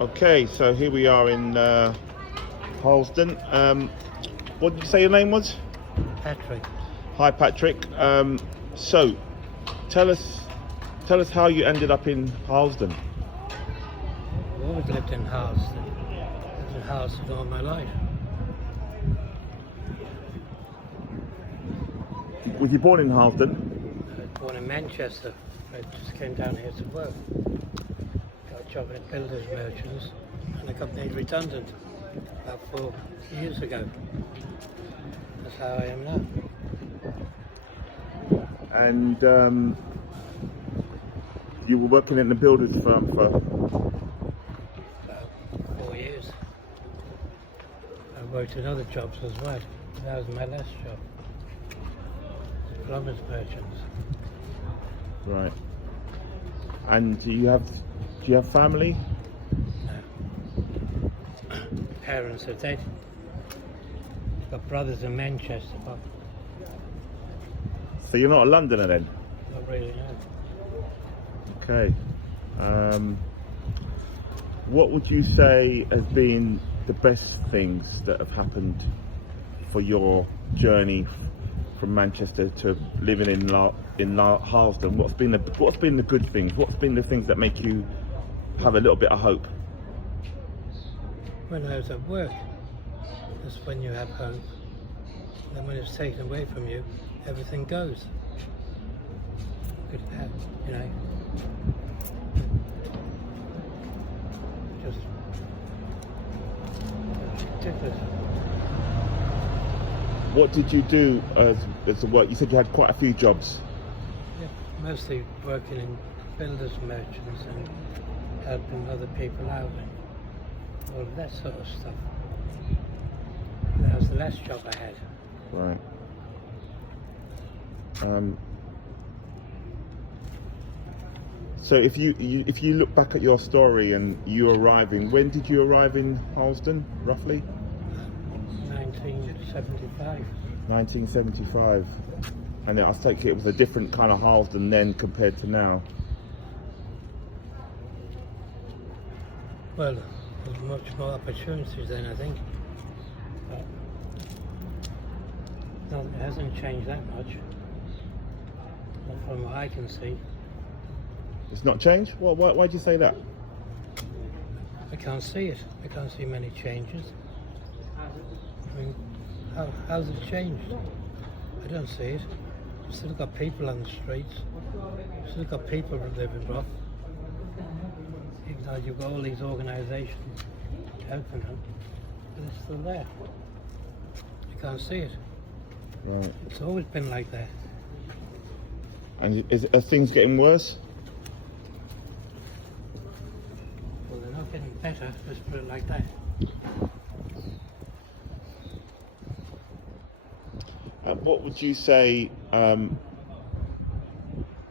Okay, so here we are in Harlesden. What did you say your name was? Patrick. Hi, Patrick. So, tell us how you ended up in Harlesden. I've always lived in Harlesden. Lived in Harlesden all my life. Was you born in Harlesden? I was born in Manchester. I just came down here to work. Got a job at Builders Merchants and I got made redundant about 4 years ago. That's how I am now. And you were working in the builders firm for About 4 years. I worked in other jobs as well. That was my last job. Plumbers Merchants. right. And do you have family? No. Parents are dead. Got brothers in Manchester, but So you're not a Londoner then? not really, no. Okay. What would you say has been the best things that have happened for your journey from Manchester to living in Harlesden? What's been the good things? What's been the things that make you have a little bit of hope? When I was at work, that's when you have hope. Then when it's taken away from you, everything goes. Could have, just ridiculous. What did you do as a work? You said you had quite a few jobs. Yeah, mostly working in builders merchants and helping other people out and all of that sort of stuff. That was the last job I had. Right. So if you look back at your story and you arriving, when did you arrive in Harlesden, roughly? 1975. 1975. And I take it was a different kind of Harlesden then compared to now. Well, there's much more opportunities then, I think. But no, it hasn't changed that much. Not from what I can see. It's not changed? Why'd you say that? I can't see it. I can't see many changes. I mean, how's it changed? I don't see it. You've still got people on the streets. You've still got people living rough. Even though you've got all these organisations helping them, but it's still there. You can't see it. Right. It's always been like that. And are things getting worse? Well, they're not getting better, let's put it like that. What would you say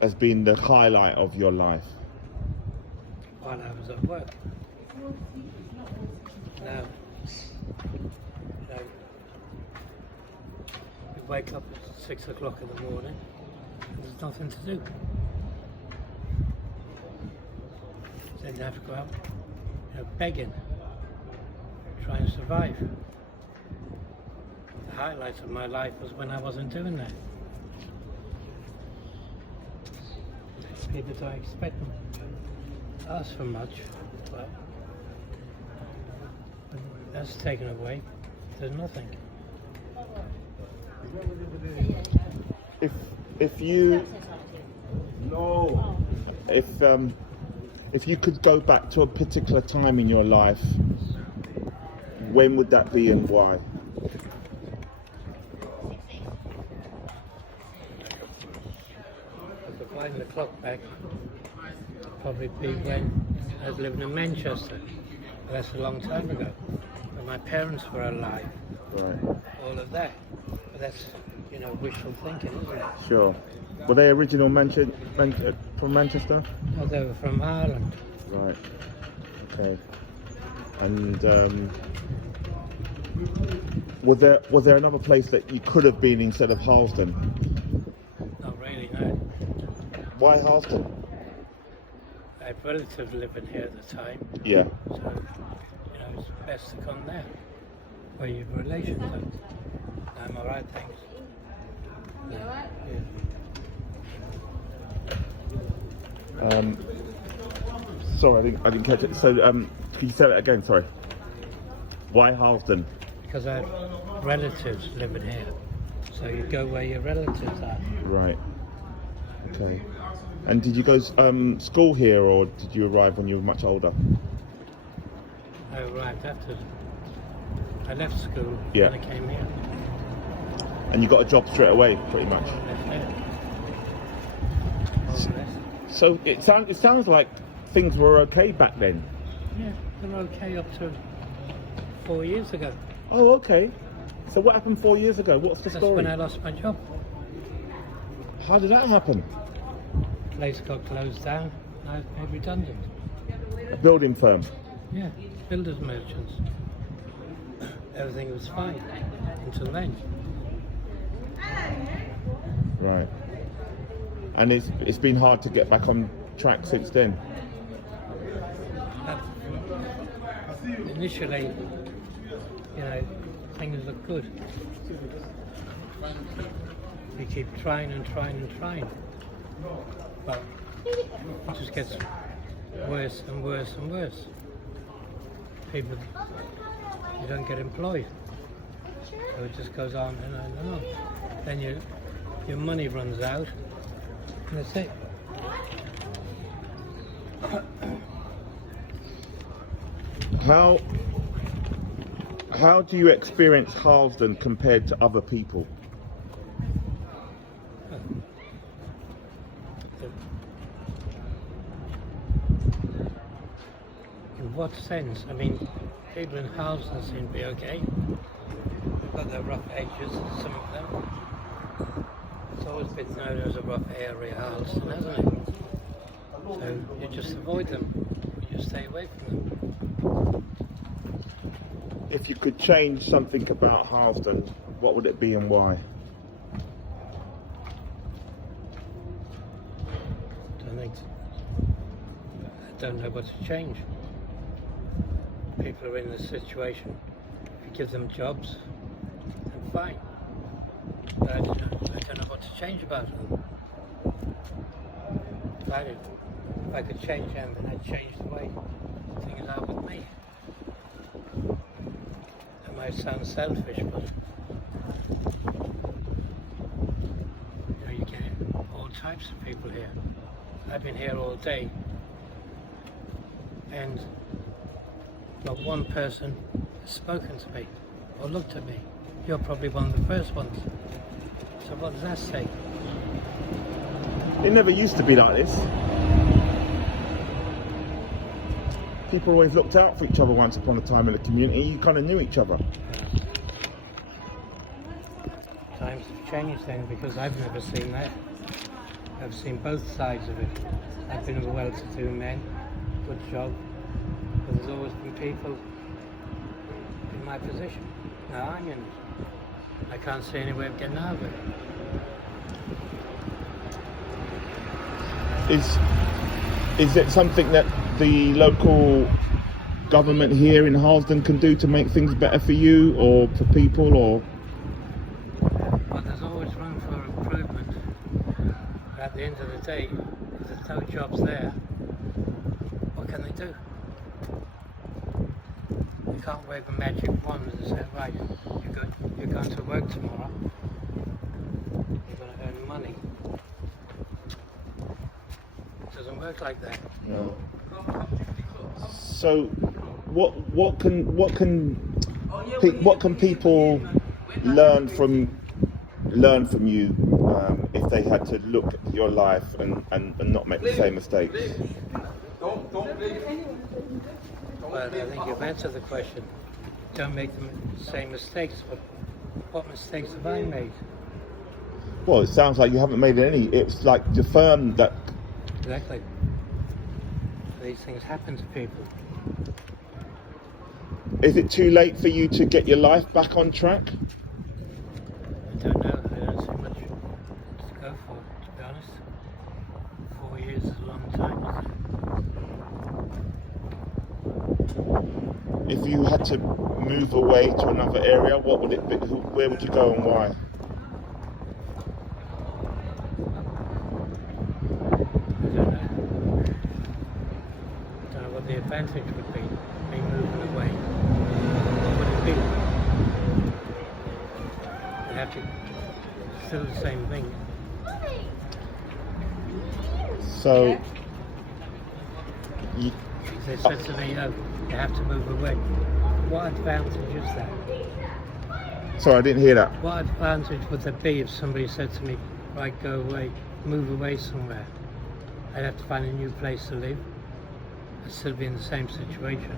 has been the highlight of your life? While I was at work. Now, we wake up at 6 o'clock in the morning, and there's nothing to do. Then you have to go out, begging, try and survive. The highlights of my life was when I wasn't doing that. People don't expect me to ask for much, but when that's taken away, there's nothing. If you could go back to a particular time in your life, when would that be and why? If I wind the clock back, it'd probably be when I was living in Manchester. That's a long time ago. When my parents were alive. Right. All of that. But that's, wishful thinking, isn't it? Sure. Were they original from Manchester? Well, they were from Ireland. Right. Okay. And was there another place that you could have been instead of Harlesden? Not really, no. Why Harlesden? I relatives living here at the time, Yeah. so you know it's best to come there, where you've relations. I'm all right, thanks. Yeah. Sorry, I didn't catch it. So, can you say that again? Sorry. Why Harlesden? Because I have relatives living here, so you go where your relatives are. Right. Okay. And did you go school here, or did you arrive when you were much older? I arrived after. I left school Yeah. when I came here. And you got a job straight away, pretty much. So it sounds like things were okay back then. Yeah, they were okay up to 4 years ago. Oh, okay. So what happened 4 years ago? What's the That's story? when I lost my job. How did that happen? Place got closed down. I was made redundant. A building firm. Yeah, builders merchants. Everything was fine until then. Right. And it's been hard to get back on track since then. But initially, you know, things look good. We keep trying and trying and trying. But it just gets worse and worse and worse. People, you don't get employed. So it just goes on and on and on. Then your money runs out, and that's it. How do you experience Harlesden compared to other people? In what sense? I mean, people in Harlesden seem to be okay. They've got their rough edges, some of them. It's always been known as a rough area, Harlesden, hasn't it? So you just avoid them. You just stay away from them. If you could change something about Harlesden, what would it be and why? I don't know what to change. People are in this situation. If you give them jobs, then fine. But I don't know what to change about them. If I could change anything, I'd change the way things are with me. That might sound selfish, but you know, you get all types of people here. I've been here all day, and not one person has spoken to me or looked at me. You're probably one of the first ones. So what does that say? It never used to be like this. People always looked out for each other once upon a time in the community. You kind of knew each other. Times have changed then, because I've never seen that. I've seen both sides of it. I've been a well-to-do man, good job, but there's always been people in my position. Now I'm in it. I can't see any way of getting out of it. Is it something that the local government here in Harlesden can do to make things better for you or for people, or? But there's always room for improvement. But at the end of the day, if there's no jobs there, what can they do? You can't wave a magic wand and say, right, you're going to work tomorrow, you're going to earn money. It doesn't work like that. No. So, what can people learn from you if they had to look at your life and not make the same mistakes? Well, I think you've answered the question. Don't make the same mistakes, but what mistakes have I made? Well, it sounds like you haven't made any. It's like the firm that... Exactly. These things happen to people. Is it too late for you to get your life back on track? I don't know. I don't see much to go for, to be honest. 4 years is a long time. If you had to move away to another area, what would it be? Where would you go and why? I don't know what the advantage would be, me moving away. What would it be? It'd have to still the same thing. So, you, They said to me, oh, you have to move away. What advantage is that? sorry, I didn't hear that. What advantage would there be if somebody said to me, right, go away, move away somewhere? I'd have to find a new place to live. I'd still be in the same situation.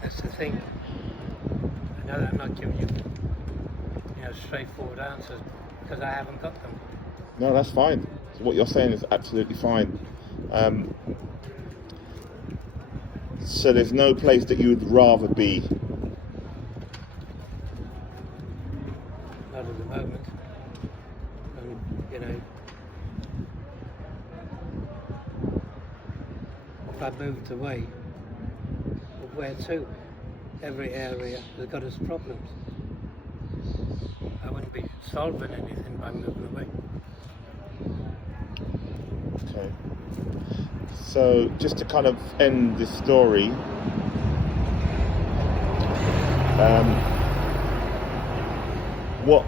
That's the thing. I know that I'm not giving you, straightforward answers because I haven't got them. No, that's fine. What you're saying is absolutely fine. So there's no place that you would rather be? Not at the moment. And, if I moved away, well, where to? Every area has got its problems. I wouldn't be solving anything by moving away. Okay. So just to kind of end this story, what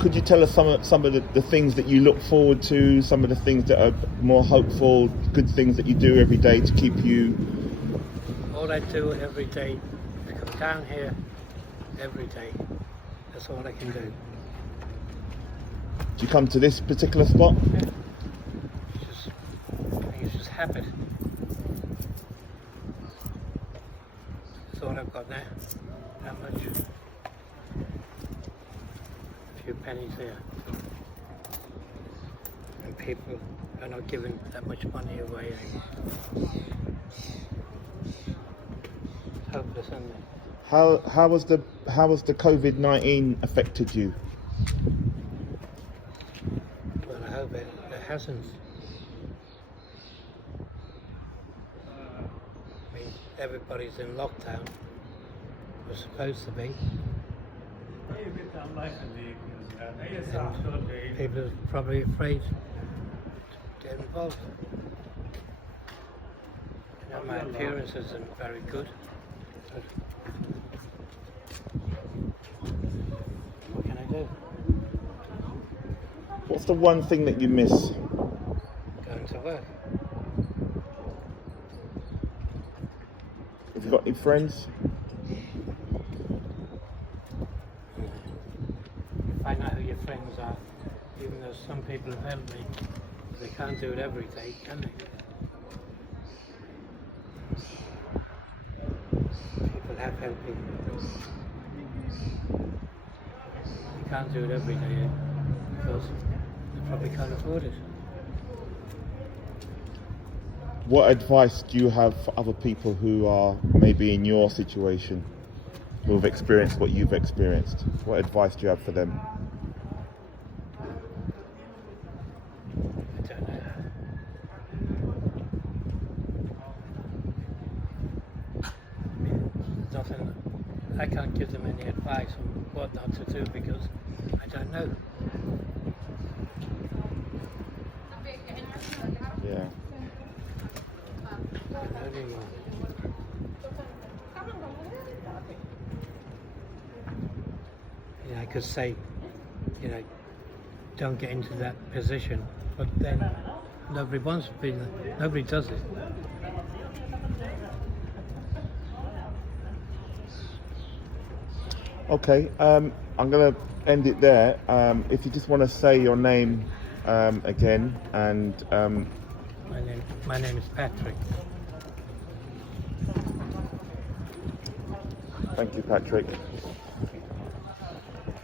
could you tell us some of the things that you look forward to, some of the things that are more hopeful, good things that you do every day to keep you? All I do every day is come down here every day. That's all I can do. Do you come to this particular spot? Yeah. I think it's just habit. That's all I've got now. That much. A few pennies here. And people are not giving that much money away anymore. It's hopeless, isn't it? How was the COVID-19 affected you? Well, I hope it hasn't. I mean, everybody's in lockdown. We're supposed to be. And people are probably afraid to get involved. My appearance isn't very good. But what can I do? What's the one thing that you miss? Going to work. Have you got any friends? Find out who your friends are, even though some people have helped me. They can't do it every day, can they? People have helped me. You can't do it every day because they probably can't afford it. What advice do you have for other people who are maybe in your situation, who have experienced what you've experienced? What advice do you have for them? I don't know. Nothing. I can't give them any advice on what not to do because I don't know. Yeah. I don't know anymore. I could say, don't get into that position, but then nobody wants to be, nobody does it. Okay, I'm going to end it there. If you just want to say your name again, and My name is Patrick. thank you, Patrick.